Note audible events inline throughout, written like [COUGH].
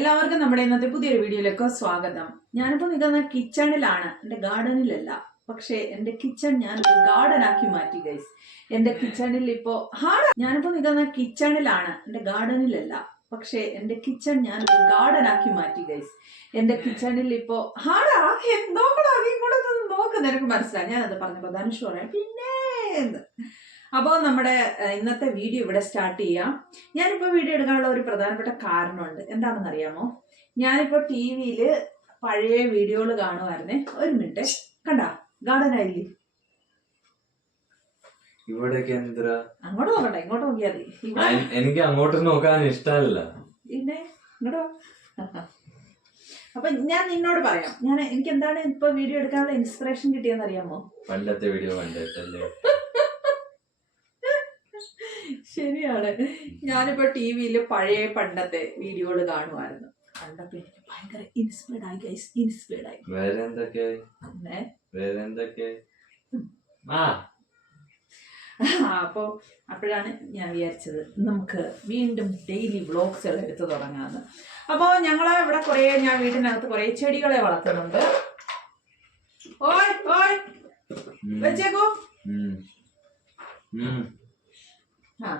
എല്ലാവർക്കും നമ്മുടെ ഇന്നത്തെ പുതിയൊരു വീഡിയോയിലേക്ക് സ്വാഗതം. ഞാനിപ്പോ നിൽക്കുന്ന കിച്ചണിലാണ്. എന്റെ ഗാർഡനിലല്ല. പക്ഷേ എന്റെ കിച്ചൺ ഞാൻ ഗാർഡൻ ആക്കി മാറ്റി ഗൈസ് എന്റെ കിച്ചണിൽ ഇപ്പോ ഹാഡ് ഞാനിപ്പോ നിൽക്കുന്ന കിച്ചണിലാണ്. എന്റെ ഗാർഡനിലല്ല. പക്ഷേ എന്റെ കിച്ചൺ ഞാൻ ഗാർഡൻ ആക്കി മാറ്റി ഗൈസ് എന്റെ കിച്ചണിൽ ഇപ്പോ ഹാടാ നോക്കടാ നീ നോക്ക്. നിനക്ക് മനസ്സിലായി? ഞാനത് പറഞ്ഞപ്പോ ധനുഷ് പറയാം പിന്നെ അപ്പോൾ നമ്മുടെ ഇന്നത്തെ വീഡിയോ ഇവിടെ സ്റ്റാർട്ട് ചെയ്യാം. ഞാനിപ്പോൾ വീഡിയോ എടുക്കാനുള്ള ഒരു പ്രധാനപ്പെട്ട കാരണമുണ്ട്. എന്താണെന്ന് അറിയാമോ ഞാനിപ്പോൾ ടി വിയിൽ പഴയ വീഡിയോകൾ കാണുമായിരുന്നേ ഒരു മിനിറ്റ്. കണ്ട? ഗാർഡൻ ആയില്ലേ? ഇവിടേക്ക് എന്തിനാ അങ്ങോട്ട് നോക്കണ്ട ഇങ്ങോട്ട് നോക്കിയാൽ മതി. എനിക്ക് അങ്ങോട്ട് നോക്കാൻ ഇഷ്ടമല്ല. പിന്നെ? ഇങ്ങോട്ടോ? [LAUGHS] അപ്പൊ ഞാൻ നിന്നോട് പറയാം. ഞാൻ എനിക്ക് എന്താണ് ഇപ്പൊ വീഡിയോ എടുക്കാനുള്ള ഇൻസ്പിറേഷൻ കിട്ടിയെന്ന് അറിയാമോ പണ്ടത്തെ വീഡിയോ കണ്ടിട്ടല്ലേ [LAUGHS] ശരിയാണ്. ഞാനിപ്പോ ടി വിയിൽ പഴയ പണ്ടത്തെ വീഡിയോകൾ കാണുമായിരുന്നു കണ്ടപ്പോ എനിക്ക് ഭയങ്കര ഇൻസ്പയർഡ് ആയി ഗൈസ് ഇൻസ്പയർഡ് ആയി. വേറെ എന്തൊക്കെ പിന്നെ? വേറെ എന്തൊക്കെ ആ. അപ്പോൾ അപ്പോഴാണ് ഞാൻ വിചാരിച്ചത് നമുക്ക് വീണ്ടും ഡെയിലി വ്ളോഗ്സുകൾ എടുത്തു തുടങ്ങാമെന്ന് അപ്പോൾ ഞങ്ങളെ ഇവിടെ കുറേ ഞാൻ വീടിനകത്ത് കുറേ ചെടികളെ വളർത്തുന്നുണ്ട്. ഓയ് ഓയ്. വെച്ചേക്കോ. ആ.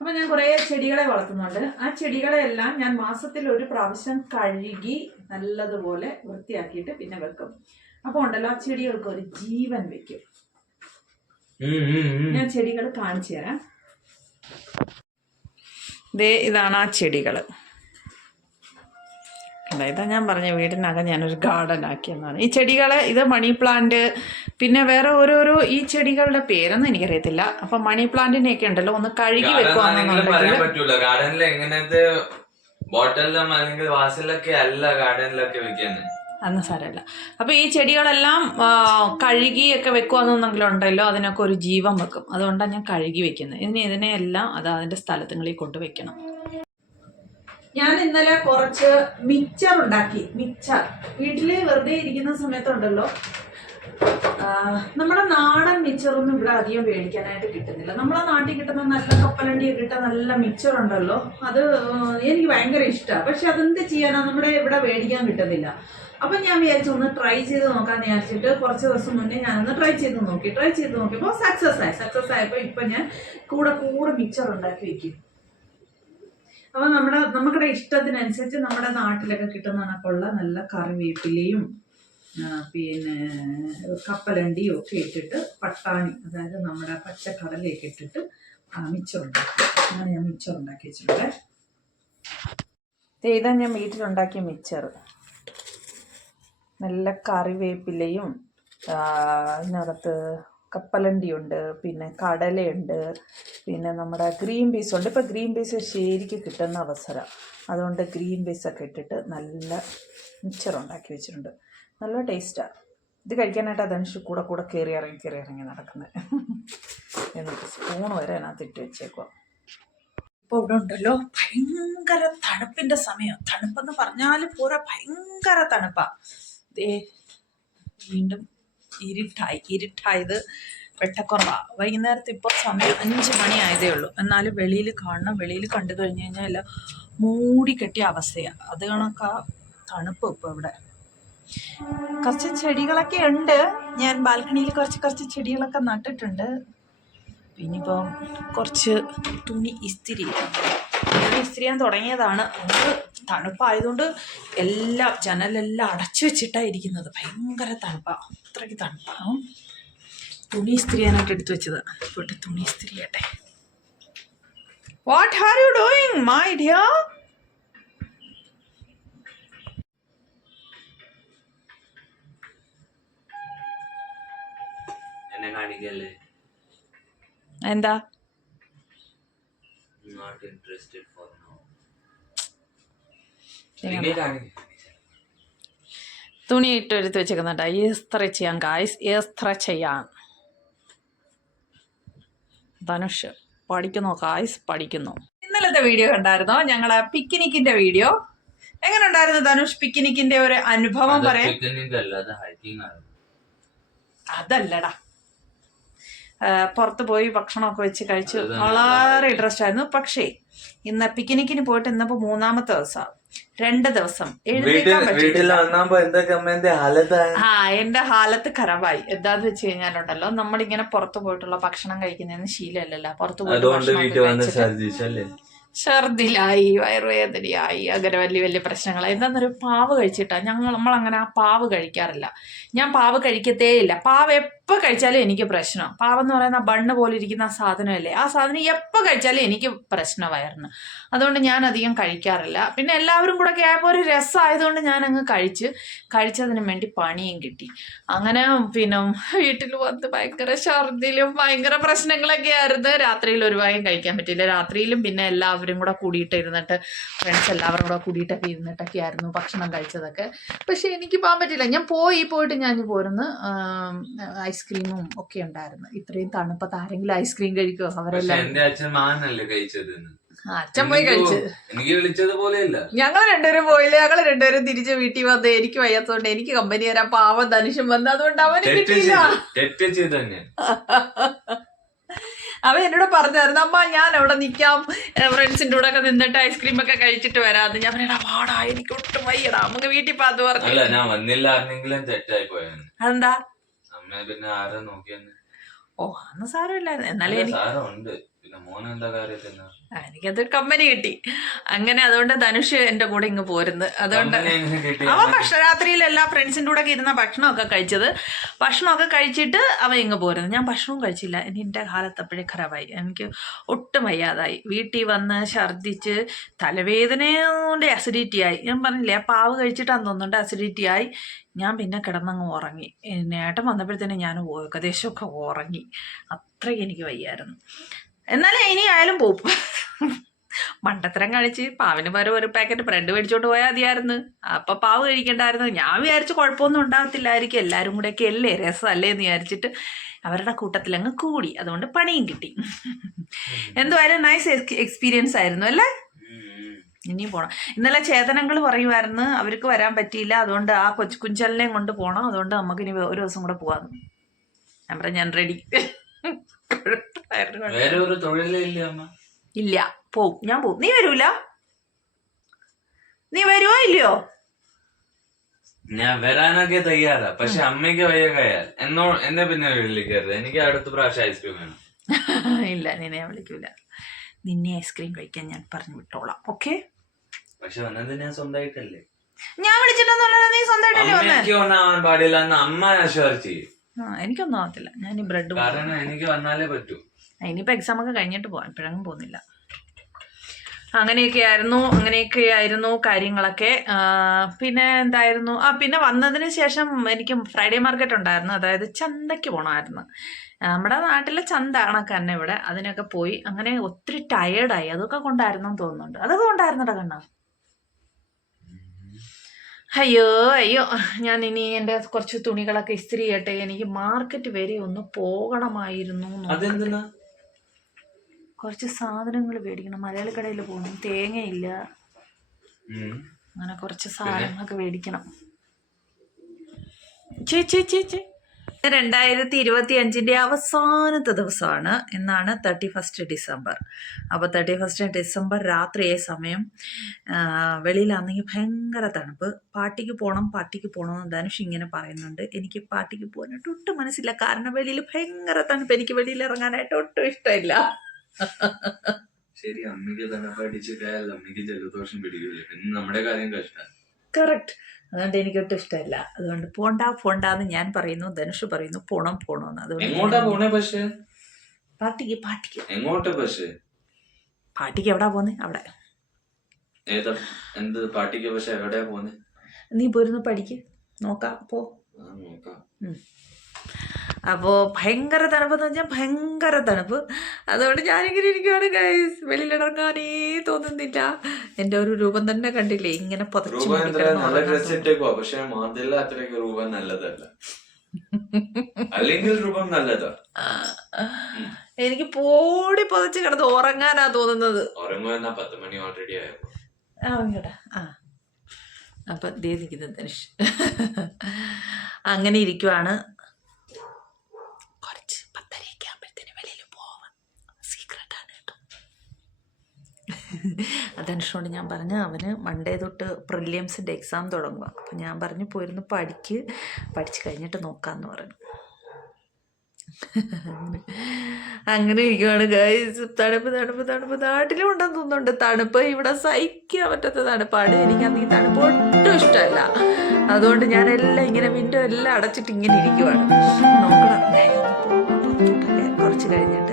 അപ്പൊ ഞാൻ കുറേ ചെടികളെ വളർത്തുന്നുണ്ട്. ആ ചെടികളെല്ലാം ഞാൻ മാസത്തിൽ ഒരു പ്രാവശ്യം കഴുകി നല്ലതുപോലെ വൃത്തിയാക്കിയിട്ട് പിന്നെ വെക്കും. അപ്പോൾ ഉണ്ടല്ലോ ആ ചെടികൾക്ക് ഒരു ജീവൻ വെക്കും. ഞാൻ ചെടികൾ കാണിച്ചു തരാം. ദേ ഇതാണ് ആ ചെടികൾ ഇതാ ഞാൻ പറഞ്ഞ വീടിനകം ഞാനൊരു ഗാർഡൻ ആക്കിയെന്നാണ്. ഈ ചെടികളെ ഇത് മണി പ്ലാന്റ് പിന്നെ വേറെ ഓരോരോ ഈ ചെടികളുടെ പേരൊന്നും എനിക്കറിയത്തില്ല. അപ്പൊ മണി പ്ലാന്റിനെയൊക്കെ ഉണ്ടല്ലോ ഒന്ന് കഴുകി വെക്കുവാണെന്നുണ്ടെങ്കിൽ ബോട്ടലിലും അല്ലെങ്കിൽ വാസിലൊക്കെ അല്ല ഗാർഡനിലൊക്കെ വെക്കുന്നത് അന്ന് സാരമില്ല. അപ്പൊ ഈ ചെടികളെല്ലാം കഴുകിയൊക്കെ കഴുകിയൊക്കെ വെക്കുവാണെന്നുണ്ടെങ്കിലുണ്ടല്ലോ അതിനൊക്കെ ഒരു ജീവൻ വെക്കും. അതുകൊണ്ടാണ് ഞാൻ കഴുകി വെക്കുന്നത് ഇനി ഇതിനെയെല്ലാം അത് അതിന്റെ സ്ഥലത്തുങ്ങളിൽ കൊണ്ട് വെക്കണം ഞാൻ ഇന്നലെ കുറച്ച് മിച്ചർ ഉണ്ടാക്കി. മിച്ചർ. വീട്ടിൽ വെറുതെ ഇരിക്കുന്ന സമയത്തുണ്ടല്ലോ. നമ്മുടെ നാടൻ മിച്ചറൊന്നും ഇവിടെ അധികം മേടിക്കാനായിട്ട് കിട്ടുന്നില്ല. നമ്മുടെ നാട്ടിൽ കിട്ടുന്ന നല്ല കപ്പലണ്ടി ഇട്ട നല്ല മിച്ചർ ഉണ്ടല്ലോ. അത് എനിക്ക് ഭയങ്കര ഇഷ്ടമാണ് പക്ഷെ അതെന്ത് ചെയ്യാനാ? നമ്മുടെ ഇവിടെ മേടിക്കാൻ കിട്ടുന്നില്ല. അപ്പം ഞാൻ വിചാരിച്ചു ഒന്ന് ട്രൈ ചെയ്ത് നോക്കാന്ന് വിചാരിച്ചിട്ട് കുറച്ച് ദിവസം മുന്നേ ഞാനൊന്ന് ട്രൈ ചെയ്ത് നോക്കി. ട്രൈ ചെയ്ത് നോക്കിയപ്പോൾ സക്സസ് ആയി. സക്സസ് ആയപ്പോൾ ഇപ്പം ഞാൻ കൂടെ കൂടെ മിച്ചർ ഉണ്ടാക്കി വെക്കും. അപ്പോൾ നമ്മുടെ നമ്മുടെ ഇഷ്ടത്തിനനുസരിച്ച് നമ്മുടെ നാട്ടിലൊക്കെ കിട്ടുന്ന കണക്കുള്ള നല്ല കറിവേപ്പിലയും പിന്നെ കപ്പലണ്ടിയും ഒക്കെ ഇട്ടിട്ട് പട്ടാണി അതായത് നമ്മുടെ പച്ചക്കടലയൊക്കെ ഇട്ടിട്ട് ഉണ്ടാക്കി അങ്ങനെ ഞാൻ മിച്ചർ ഉണ്ടാക്കി വെച്ചിട്ടുണ്ട് ഇതാ ഞാൻ വീട്ടിലുണ്ടാക്കിയ മിച്ചർ നല്ല കറിവേപ്പിലയും അതിനകത്ത് കപ്പലണ്ടിയുണ്ട് പിന്നെ കടലയുണ്ട് പിന്നെ നമ്മുടെ ഗ്രീൻ പീസ് ഉണ്ട്. ഇപ്പോൾ ഗ്രീൻ പീസ് ശരിക്ക് കിട്ടുന്ന അവസരം. അതുകൊണ്ട് ഗ്രീൻ പീസൊക്കെ ഇട്ടിട്ട് നല്ല മിക്സർ ഉണ്ടാക്കി വെച്ചിട്ടുണ്ട്. നല്ല ടേസ്റ്റാണ് ഇത് കഴിക്കാനായിട്ട് അതനുസരിച്ച് കൂടെ കൂടെ കയറി ഇറങ്ങി കയറി ഇറങ്ങി നടക്കുന്നത് എന്നിട്ട് സ്പൂൺ വരെ അതിനകത്ത് ഇട്ട് വെച്ചേക്കുക ഇപ്പോൾ ഇവിടെ ഉണ്ടല്ലോ. ഭയങ്കര തണുപ്പിന്റെ സമയം. തണുപ്പെന്ന് പറഞ്ഞാൽ പോരാ ഭയങ്കര തണുപ്പാണ് വീണ്ടും ഇരുട്ടായി ഇരുട്ടായത്. വെട്ടക്കുറവാ വൈകുന്നേരത്ത് ഇപ്പോൾ സമയം അഞ്ച് മണി ആയതേ ഉള്ളൂ. എന്നാലും വെളിയിൽ കാണണം. വെളിയിൽ കണ്ടു കഴിഞ്ഞ് കഴിഞ്ഞാൽ മൂടി കെട്ടിയ അവസ്ഥയാണ് അത് കണക്കാ തണുപ്പ് ഇപ്പോൾ ഇവിടെ. കുറച്ച് ചെടികളൊക്കെ ഉണ്ട്. ഞാൻ ബാൽക്കണിയിൽ കുറച്ച് കുറച്ച് ചെടികളൊക്കെ നട്ടിട്ടുണ്ട്. പിന്നെ ഇപ്പം കുറച്ച് തുണി ഇസ്തിരി തുണി ഇസ്തിരി ചെയ്യാൻ തുടങ്ങിയതാണ്. അത് തണുപ്പായതുകൊണ്ട് എല്ലാം ജനലെല്ലാം അടച്ചു വെച്ചിട്ടാണ് ഇരിക്കുന്നത്. ഭയങ്കര തണുപ്പാണ് അത്രയ്ക്ക് തണുപ്പാണ് തുണി ഇസ്തിരി ഞാനായിട്ട് എടുത്തു വെച്ചതാണ് പോയിട്ട് തുണി ഇസ്തിരി ആട്ടെ what are you doing my dear എന്താ? നോട്ട് ഇൻട്രസ്റ്റഡ് ഫോർ നോ തുണി ഇട്ട് എടുത്ത് വെച്ചേക്കുന്നുണ്ട്. എത്ര ചെയ്യാം ഗായ്സ് എത്ര ചെയ്യാൻ ധനുഷ് പഠിക്കുന്നു കായ്സ് പഠിക്കുന്നു. ഇന്നലത്തെ വീഡിയോ കണ്ടായിരുന്നോ? ഞങ്ങളെ പിക്നിക്കിന്റെ വീഡിയോ എങ്ങനെ ഉണ്ടായിരുന്നു ധനുഷ് പിക്നിക്കിന്റെ ഒരു അനുഭവം പറയാം പിക്നിക് അല്ല ഹൈക്കിംഗ് ആണ്. അതല്ലടാ. പുറത്ത് പോയി ഭക്ഷണമൊക്കെ വെച്ച് കഴിച്ചു വളരെ ഇൻട്രസ്റ്റ് ആയിരുന്നു. പക്ഷേ ഇന്ന് പിക്നിക്കിന് പോയിട്ട് ഇന്നിപ്പോൾ മൂന്നാമത്തെ ദിവസമാണ് രണ്ട് ദിവസം. എഴുന്നേക്കാൻ പറ്റില്ല. ആ എന്റെ ഹാലത്ത് ഖരാബായി എന്താന്ന് വെച്ച് കഴിഞ്ഞാലുണ്ടല്ലോ നമ്മളിങ്ങനെ പുറത്തു പോയിട്ടുള്ള ഭക്ഷണം കഴിക്കുന്നതിന് ശീലമല്ലല്ലോ പുറത്തു പോയിട്ട് ഛർദിലായി വയറുവേദനയായി അങ്ങനെ വലിയ വലിയ പ്രശ്നങ്ങളായി. എന്താന്നൊരു പാവ് കഴിച്ചിട്ടാ ഞങ്ങൾ നമ്മളങ്ങനെ ആ പാവ് കഴിക്കാറില്ല. ഞാൻ പാവ് കഴിക്കത്തേ ഇല്ല. പാവ് എപ്പോൾ കഴിച്ചാലും എനിക്ക് പ്രശ്നം. പാവെന്ന് പറയുന്ന ബണ്ണ് പോലെ ഇരിക്കുന്ന ആ സാധനമല്ലേ? ആ സാധനം എപ്പോൾ കഴിച്ചാലും എനിക്ക് പ്രശ്നം വയറിന്. അതുകൊണ്ട് ഞാൻ അധികം കഴിക്കാറില്ല. പിന്നെ എല്ലാവരും കൂടെ ഒക്കെ ആയപ്പോൾ ഒരു രസമായതുകൊണ്ട് ഞാൻ അങ്ങ് കഴിച്ച് കഴിച്ചതിന് വേണ്ടി പണിയും കിട്ടി. അങ്ങനെ പിന്നെ വീട്ടിൽ വന്ന് ഭയങ്കര ഛർദിലും ഭയങ്കര പ്രശ്നങ്ങളൊക്കെ ആയിരുന്നു. രാത്രിയിൽ ഒരു ഭാഗം കഴിക്കാൻ പറ്റിയില്ല. രാത്രിയിലും പിന്നെ എല്ലാവരും കൂടെ കൂടിയിട്ട് ഇരുന്നിട്ട് ഫ്രണ്ട്സ് എല്ലാവരും കൂടെ കൂടിയിട്ടൊക്കെ ഇരുന്നിട്ടൊക്കെ ആയിരുന്നു ഭക്ഷണം കഴിച്ചതൊക്കെ. പക്ഷെ എനിക്ക് പോകാൻ പറ്റില്ല ഞാൻ പോയി പോയിട്ട് ഞാൻ പോരുന്നു. ഐസ്ക്രീമും ഒക്കെ ഉണ്ടായിരുന്നു. ഇത്രയും തണുപ്പത്ത് ആരെങ്കിലും ഐസ്ക്രീം കഴിക്കോ അവരെല്ലാം. എന്റെ അച്ഛൻ മാനല്ലേ കഴിച്ചത് അച്ഛൻ പോയി കഴിച്ചു. എനിക്ക് വിളിച്ചത് പോലെയല്ല. ഞങ്ങൾ രണ്ടുപേരും പോയില്ല? ഞങ്ങൾ രണ്ടുപേരും തിരിച്ച് വീട്ടിൽ വന്ന് എനിക്ക് വയ്യാത്തതുകൊണ്ട് എനിക്ക് കമ്പനി തരാൻ പാവം ധനുഷും വന്ന് അതുകൊണ്ട് അവന് കിട്ടിയില്ല. [LAUGHS] അവൻ എന്നോട് പറഞ്ഞായിരുന്നു അമ്മ ഞാൻ അവിടെ നിൽക്കാം. ഫ്രണ്ട്സിന്റെ കൂടെ ഒക്കെ നിന്നിട്ട് ഐസ്ക്രീം ഒക്കെ കഴിച്ചിട്ട് വരാന്ന് ഞാൻ പറയടാ വാടാ എനിക്ക് ഒട്ടും വയ്യടാ. നമുക്ക് വീട്ടിൽ പാത്ത് പറഞ്ഞു. ഞാൻ വന്നില്ലായിരുന്നെങ്കിലും തെറ്റായി പോയെന്ന് അതെന്താ? പിന്നെ ആരാ നോക്കിയെന്ന്? ഓ അന്ന് സാരമില്ല എന്നാലും എനിക്ക് സാരമുണ്ട്. എനിക്കത് കമ്പനി കിട്ടി. അങ്ങനെ അതുകൊണ്ട് ധനുഷ് എന്റെ കൂടെ ഇങ്ങ് പോരുന്നു. അതുകൊണ്ട് അവൻ ഭക്ഷണ രാത്രിയിൽ എല്ലാ ഫ്രണ്ട്സിന്റെ കൂടെ ഒക്കെ ഇരുന്ന ഭക്ഷണമൊക്കെ കഴിച്ചത്. ഭക്ഷണമൊക്കെ കഴിച്ചിട്ട് അവൻ ഇങ്ങ് പോരുന്നു. ഞാൻ ഭക്ഷണവും കഴിച്ചില്ല. ഇനി എന്റെ കാലത്ത് അപ്പോഴേ ഖരാബായി. എനിക്ക് ഒട്ടും വയ്യാതായി. വീട്ടിൽ വന്ന് ഛർദ്ദിച്ച് തലവേദനയോണ്ട് അസിഡിറ്റി ആയി. ഞാൻ പറഞ്ഞില്ലേ ആ പാവ് കഴിച്ചിട്ടാന്ന് തോന്നുന്നുണ്ട് അസിഡിറ്റി ആയി. ഞാൻ പിന്നെ കിടന്നങ്ങ് ഉറങ്ങി. നേട്ടം വന്നപ്പോഴത്തേനും ഞാൻ ഏകദേശമൊക്കെ ഉറങ്ങി. അത്രയ്ക്ക് എനിക്ക് വയ്യായിരുന്നു. എന്നാലും ഇനി ആയാലും പോവും. മണ്ടത്തരം കഴിച്ച് പാവിന് പകരം ഒരു പാക്കറ്റ് ബ്രെഡ് മേടിച്ചോണ്ട് പോയാൽ മതിയായിരുന്നു. അപ്പൊ പാവ് കഴിക്കണ്ടായിരുന്നു. ഞാൻ വിചാരിച്ച് കുഴപ്പമൊന്നും ഉണ്ടാകത്തില്ലായിരിക്കും എല്ലാവരും കൂടെ ഒക്കെ അല്ലേ? രസമല്ലേ എന്ന് വിചാരിച്ചിട്ട് അവരുടെ കൂട്ടത്തിൽ അങ്ങ് കൂടി. അതുകൊണ്ട് പണിയും കിട്ടി. എന്തുവായാലും നൈസ് എക്സ്പീരിയൻസ് ആയിരുന്നു അല്ലേ. ഇനിയും പോണം. ഇന്നലെ ചേതനങ്ങൾ പറയുമായിരുന്നു അവർക്ക് വരാൻ പറ്റിയില്ല. അതുകൊണ്ട് ആ കൊച്ചു കുഞ്ചലിനെയും കൊണ്ട് പോകണം അതുകൊണ്ട് നമുക്ക് ഇനി ഒരു ദിവസം കൂടെ പോവാന്ന്. ഞാൻ പറഞ്ഞു ഞാൻ റെഡി വേറെ ഒരു തൊഴിലില്ല അമ്മ. ഇല്ല. പോവും. ഞാൻ പോവും. നീ വരൂല? നീ വരുവോ ഇല്ലയോ? ഞാൻ വരാനൊക്കെ തയ്യാറാ. പക്ഷെ അമ്മയ്ക്ക് വയ്യ കയാൽ. എന്നോ എന്നെ പിന്നെ വിളിക്കരുത്. എനിക്ക് അടുത്ത പ്രാവശ്യം ഐസ്ക്രീം വേണം. [LAUGHS] ഇല്ല നിന്നെ ഞാൻ വിളിക്കൂല. നിന്നെ ഐസ്ക്രീം കഴിക്കാൻ ഞാൻ പറഞ്ഞു വിട്ടോളാം. ഓക്കെ പക്ഷെ വന്നത് ഞാൻ സ്വന്തമായിട്ടല്ലേ? ഞാൻ വിളിച്ചിട്ടൊന്നുമല്ല നീ സ്വന്തമായിട്ടല്ലേ വന്നേ? അമ്മയ്ക്ക് ഒന്നാവാൻ പാടില്ല. എന്ന് അമ്മ ഷുവർ ആ എനിക്കൊന്നും ആവത്തില്ല. ഞാൻ ഈ ബ്രെഡ് കാരണം എനിക്ക് വന്നാലേ പറ്റൂ. ഇനിയിപ്പോൾ എക്സാം ഒക്കെ കഴിഞ്ഞിട്ട് പോകാം ഇപ്പോഴങ്ങും പോകുന്നില്ല. അങ്ങനെയൊക്കെ ആയിരുന്നു. അങ്ങനെയൊക്കെ ആയിരുന്നു കാര്യങ്ങളൊക്കെ. പിന്നെ എന്തായിരുന്നു? ആ പിന്നെ വന്നതിന് ശേഷം എനിക്ക് ഫ്രൈഡേ മാർക്കറ്റ് ഉണ്ടായിരുന്നു. അതായത് ചന്തയ്ക്ക് പോകണമായിരുന്നു നമ്മുടെ നാട്ടിലെ ചന്ത കണക്ക് തന്നെ ഇവിടെ. അതിനൊക്കെ പോയി. അങ്ങനെ ഒത്തിരി ടയേർഡായി അതൊക്കെ കൊണ്ടായിരുന്നു എന്ന് തോന്നുന്നുണ്ട്. അതൊക്കെ കൊണ്ടായിരുന്നടാ കണ്ണ. അയ്യോ അയ്യോ. ഞാൻ ഇനി എന്റെ കുറച്ച് തുണികളൊക്കെ ഇസ്തിരി ചെയ്യട്ടെ എനിക്ക് മാർക്കറ്റ് വരെ ഒന്ന് പോകണമായിരുന്നു അതെന്തിനാ? കുറച്ച് സാധനങ്ങൾ മേടിക്കണം. മലയാളി കടയിൽ പോകണം തേങ്ങയില്ല. അങ്ങനെ കുറച്ച് സാധനങ്ങളൊക്കെ മേടിക്കണം. ചേച്ചി ചേച്ചി രണ്ടായിരത്തി ഇരുപത്തി അഞ്ചിന്റെ അവസാനത്തെ ദിവസമാണ്. എന്നാണ് തേർട്ടി ഫസ്റ്റ് ഡിസംബർ. അപ്പോൾ തേർട്ടി ഫസ്റ്റ് ഡിസംബർ രാത്രിയെ സമയം. ആ, വെളിയിലാണെങ്കിൽ ഭയങ്കര തണുപ്പ്. പാർട്ടിക്ക് പോകണം പാർട്ടിക്ക് പോകണം എന്ന് ധനുഷ് ഇങ്ങനെ പറയുന്നുണ്ട്. എനിക്ക് പാർട്ടിക്ക് പോകാനായിട്ട് ഒട്ടും മനസ്സില്ല. കാരണം വെളിയിൽ ഭയങ്കര തണുപ്പ്. എനിക്ക് വെളിയിൽ ഇറങ്ങാനായിട്ട് ഒട്ടും ഇഷ്ടമില്ല. [LAUGHS] ശരി അമ്മയ്ക്ക് തന്നെ പഠിച്ചു കയാൽ അമ്മയ്ക്ക് ജലദോഷം പിടിക്കില്ല പിന്നെ നമ്മുടെ കാര്യം കഷ്ടം. കറക്റ്റ് അതുകൊണ്ട് എനിക്ക് ഒട്ടും ഇഷ്ടമല്ല. അതുകൊണ്ട് പോണ്ട പോണ്ട എന്ന് ഞാൻ പറയുന്നു ധനുഷ് പറയുന്നു പോണം പോണോന്ന്. എങ്ങോട്ടാ പോണേ പക്ഷെ പാട്ടിക്ക് പാർട്ടിക്ക് എങ്ങോട്ടാ പക്ഷെ പാർട്ടിക്ക് എവിടാ പോന്നെ? അവിടെ. ഏതാ? എന്ത് പാട്ടിക്ക് പക്ഷെ എവിടെയാ പോന്നെ? നീ പോരുന്നു പഠിക്ക്. നോക്കാം പോ. നോക്കാം. അപ്പോൾ ഭയങ്കര തണുപ്പെന്ന് വെച്ചാൽ ഭയങ്കര തണുപ്പ്. അതുകൊണ്ട് ഞാനിങ്ങനെ ഇരിക്കുവാണ് ഗൈസ് വെളിയിലിറങ്ങാനേ തോന്നുന്നില്ല. എന്റെ ഒരു രൂപം തന്നെ കണ്ടില്ലേ? ഇങ്ങനെ പുതച്ചു പക്ഷെ മാതില്ല അത്രയ്ക്ക് രൂപ നല്ലതല്ല. അല്ലെങ്കിൽ രൂപം നല്ലതാ. എനിക്ക് പോടി പുതച്ച് കിടന്ന് ഉറങ്ങാനാ തോന്നുന്നത്. അപ്പൊ പത്ത് മണി ഓൾറെഡി ആയോ ആ ഇങ്ങോട്ടാ. ആ. അപ്പം ദേ നിൽക്കുന്നത് ധനുഷ്. അങ്ങനെ ഇരിക്കുവാണ് കുറച്ച് പത്തരയൊക്കെ ധനുഷിനോട് ഞാൻ പറഞ്ഞു അവന് മൺഡേ തൊട്ട് പ്രില്യംസിന്റെ എക്സാം തുടങ്ങുക അപ്പം ഞാൻ പറഞ്ഞു പോയിരുന്നു പഠിക്ക് പഠിച്ച് കഴിഞ്ഞിട്ട് നോക്കാമെന്ന് പറഞ്ഞു. അങ്ങനെ ഇരിക്കുവാണ് ഗൈസ് തണുപ്പ് തണുപ്പ് തണുപ്പ്. നാട്ടിലും ഉണ്ടെന്ന് തോന്നുന്നുണ്ട്. തണുപ്പ് ഇവിടെ സഹിക്കാൻ പറ്റാത്ത തണുപ്പാണ്. എനിക്കന്ന് ഈ തണുപ്പ് ഒട്ടും ഇഷ്ടമല്ല. അതുകൊണ്ട് ഞാൻ എല്ലാം ഇങ്ങനെ വിൻഡോ എല്ലാം അടച്ചിട്ട് ഇങ്ങനെ ഇരിക്കുവാണ്. നോക്കണം. കുറച്ച് കഴിഞ്ഞിട്ട്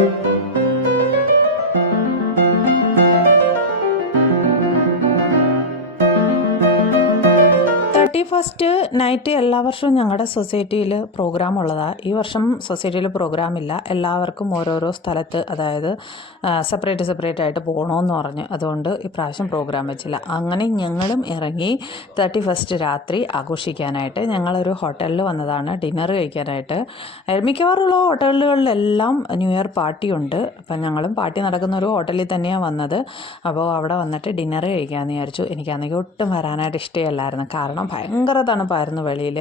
തേർട്ടി നൈറ്റ് എല്ലാ വർഷവും ഞങ്ങളുടെ സൊസൈറ്റിയിൽ പ്രോഗ്രാം ഉള്ളതാണ് ഈ വർഷം സൊസൈറ്റിയിൽ പ്രോഗ്രാം ഇല്ല. എല്ലാവർക്കും ഓരോരോ സ്ഥലത്ത് അതായത് സെപ്പറേറ്റ് സെപ്പറേറ്റ് ആയിട്ട് പോകണമെന്ന് പറഞ്ഞു. അതുകൊണ്ട് ഇപ്രാവശ്യം പ്രോഗ്രാം വെച്ചില്ല. അങ്ങനെ ഞങ്ങളും ഇറങ്ങി തേർട്ടി ഫസ്റ്റ് രാത്രി ആഘോഷിക്കാനായിട്ട് ഞങ്ങളൊരു ഹോട്ടലിൽ വന്നതാണ്. ഡിന്നർ കഴിക്കാനായിട്ട്. മിക്കവാറുള്ള ഹോട്ടലുകളിലെല്ലാം ന്യൂ ഇയർ പാർട്ടിയുണ്ട് അപ്പം ഞങ്ങളും പാർട്ടി നടക്കുന്ന ഒരു ഹോട്ടലിൽ തന്നെയാണ് വന്നത്. അപ്പോൾ അവിടെ വന്നിട്ട് ഡിന്നർ കഴിക്കാമെന്ന് വിചാരിച്ചു. എനിക്കാണെങ്കിൽ ഒട്ടും വരാനായിട്ട് ഇഷ്ടമല്ലായിരുന്നു കാരണം ഭയങ്കര തണുപ്പായിരുന്നു. വെളിയിൽ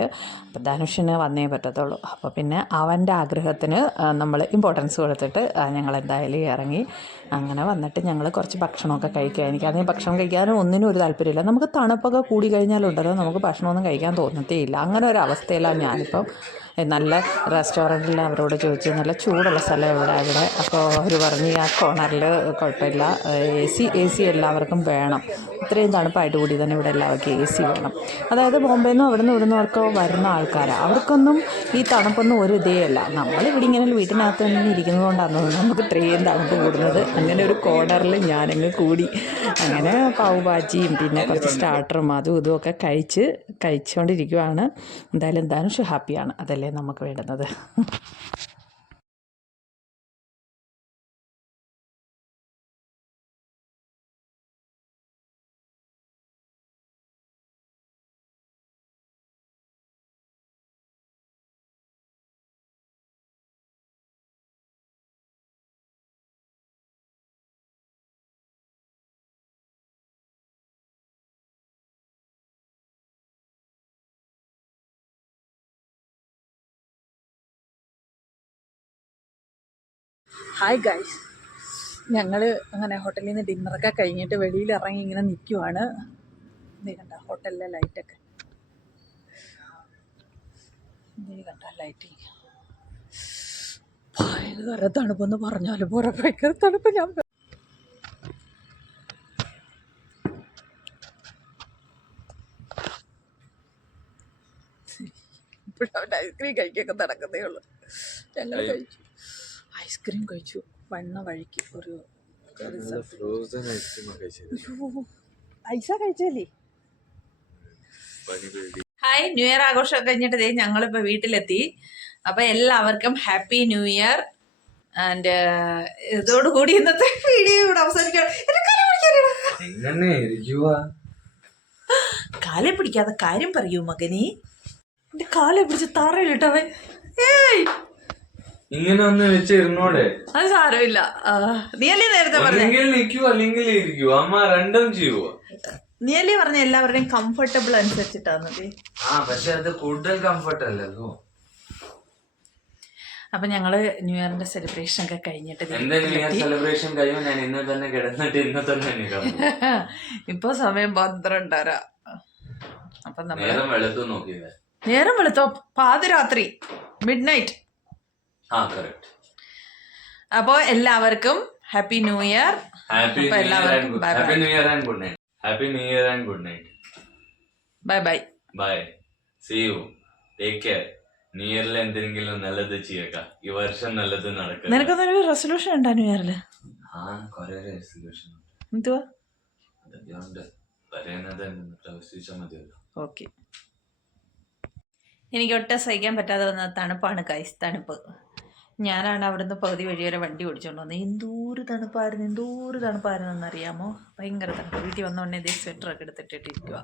അപ്പം ധനുഷിന് വന്നേ പറ്റത്തുള്ളൂ. അപ്പോൾ പിന്നെ അവന്റെ ആഗ്രഹത്തിന് നമ്മൾ ഇമ്പോർട്ടൻസ് കൊടുത്തിട്ട് ഞങ്ങൾ എന്തായാലും ഇറങ്ങി അങ്ങനെ വന്നിട്ട് ഞങ്ങൾ കുറച്ച് ഭക്ഷണമൊക്കെ കഴിക്കുക. എനിക്ക് അതിന് ഭക്ഷണം കഴിക്കാനും ഒന്നിനും ഒരു താല്പര്യമില്ല. നമുക്ക് തണുപ്പൊക്കെ കൂടി കഴിഞ്ഞാലുണ്ടല്ലോ നമുക്ക് ഭക്ഷണമൊന്നും കഴിക്കാൻ തോന്നത്തേയില്ല. അങ്ങനെ ഒരു അവസ്ഥയിലാണ് ഞാനിപ്പം നല്ല റെസ്റ്റോറന്റിൽ അവരോട് ചോദിച്ചു നല്ല ചൂടുള്ള സ്ഥലം ഇവിടെ? അവിടെ അപ്പോൾ അവർ പറഞ്ഞു ആ കോർണറിൽ കുഴപ്പമില്ല. എ സി എ സി എല്ലാവർക്കും വേണം. ഇത്രയും തണുപ്പായിട്ട് കൂടി തന്നെ ഇവിടെ എല്ലാവർക്കും എ സി വേണം. അതായത് ബോംബെയിൽ നിന്നും അവിടെ നിന്ന് ഇവിടെ വരുന്ന ആൾക്കാരാണ് അവർക്കൊന്നും ഈ തണുപ്പൊന്നും ഒരു ഇതേയല്ല നമ്മളിവിടെ ഇങ്ങനെ വീട്ടിനകത്ത് തന്നെ ഇരിക്കുന്നത് കൊണ്ടാണ് നമുക്ക് ഇത്രയും തണുപ്പ് കൂടുന്നത്. അങ്ങനെ ഒരു കോർണറിൽ ഞാനങ്ങ് കൂടി. അങ്ങനെ പാവ് ബാജിയും പിന്നെ കുറച്ച് സ്റ്റാർട്ടറും അതും ഇതും ഒക്കെ കഴിച്ച് കഴിച്ചുകൊണ്ടിരിക്കുവാണ് എന്തായാലും ധനുഷ് ഹാപ്പിയാണ് അതല്ലേ? നമുക്ക് വേണ്ടുന്നത്. ഹായ് ഗൈസ് ഞങ്ങൾ അങ്ങനെ ഹോട്ടലിൽ നിന്ന് ഡിന്നറൊക്കെ കഴിഞ്ഞിട്ട് വെളിയിൽ ഇറങ്ങി ഇങ്ങനെ നിൽക്കുവാണ് നീ കണ്ട ഹോട്ടലിലെ ലൈറ്റൊക്കെ. നീ കണ്ട ലൈറ്റിങ് ഭയങ്കര തണുപ്പെന്ന് പറഞ്ഞാലും പോരാ ഭയങ്കര തണുപ്പ് ഞാൻ ഇപ്പോഴവന്റെ ഐസ്ക്രീം കഴിക്കൊക്കെ നടക്കുന്നേ ഉള്ളൂ. ഞങ്ങൾ കഴിച്ചു. ഐസ്ക്രീം കഴിച്ചു. വണ്ണ വഴിക്ക് ഒരു ഫ്രോസൺ ഐസ്ക്രീം ഐസ കഴിച്ചല്ലേ ഹായ് ന്യൂ ഇയർ ആഘോഷം കഴിഞ്ഞിട്ട് ദേ ഞങ്ങളിപ്പോൾ വീട്ടിലെത്തി. അപ്പം എല്ലാവർക്കും ഹാപ്പി ന്യൂ ഇയർ ആൻഡ് ഇതോടുകൂടി ഇന്നത്തെ വീഡിയോ ഇവിടെ അവസാനിക്കണം എന്നെ കാലം പിടിക്കാതെ കാര്യം പറയൂ മകനെ. എന്റെ കാലെ പിടിച്ച് തറയിലിട്ടവൻ. ഏയ്! ഇങ്ങനെ ഒന്ന് വെച്ചിരുന്നോടെ അത് സാരമില്ല. നീ അല്ലേ നേരത്തെ പറഞ്ഞേ? നിൽക്കൂ അല്ലെങ്കിൽ ഇരിക്കൂ. അമ്മ രണ്ടും ചെയ്യുവോ? നീ അല്ലേ പറഞ്ഞ എല്ലാവരുടെയും കംഫർട്ടബിൾ അനുസരിച്ചിട്ടാണ് മതി. ആ പക്ഷെ അത് കൂടുതൽ കംഫർട്ട് അല്ലല്ലോ അപ്പൊ ഞങ്ങൾ ന്യൂ ഇയറിന്റെ സെലിബ്രേഷൻ ഒക്കെ കഴിഞ്ഞിട്ട് എന്റെ ന്യൂ ഇയർ സെലിബ്രേഷൻ കഴിയുമ്പോൾ ഞാൻ ഇന്ന് തന്നെ കിടന്നിട്ട് ഇന്ന് തന്നെ [LAUGHS] ഇപ്പൊ സമയം പന്ത്രണ്ടര. അപ്പൊ നമ്മൾ നേരം വെളുത്തു നോക്കിയത് നേരം വെളുത്തോ? പാതിരാത്രി. മിഡ് നൈറ്റ് അപ്പോ എല്ലാവർക്കും happy new year happy new year and bye happy new year and good night happy new year and good night bye bye bye see you take care new ഇയറിൽ എന്തെങ്കിലും നല്ലത് ചെയ്യുക. ഈ വർഷം നല്ലത് നടക്കുക. നിനക്കൊന്നൊരു റെസൊല്യൂഷൻ ഉണ്ടോ ന്യൂ ഇയറിൽ ആ കുറെ റെസൊല്യൂഷൻ എന്തുവാ? അതൊക്കെയുണ്ട് പറയുന്നത് പ്രവർത്തിച്ചാൽ മതിയല്ലോ. ഓക്കെ എനിക്ക് ഒട്ടും സഹിക്കാൻ പറ്റാതെ വന്ന തണുപ്പാണ് കൈസ് തണുപ്പ്. ഞാനാണ് അവിടുന്ന് പകുതി വഴി വരെ വണ്ടി ഓടിച്ചോണ്ട് വന്നത് എന്തോരു തണുപ്പായിരുന്നു എന്തോരു തണുപ്പായിരുന്നു എന്നറിയാമോ? ഭയങ്കര തണുപ്പ്. വീട്ടിൽ വന്നോണ്ടേ ഇതേ സ്വെറ്ററൊക്കെ എടുത്തിട്ടിട്ടിരിക്കുക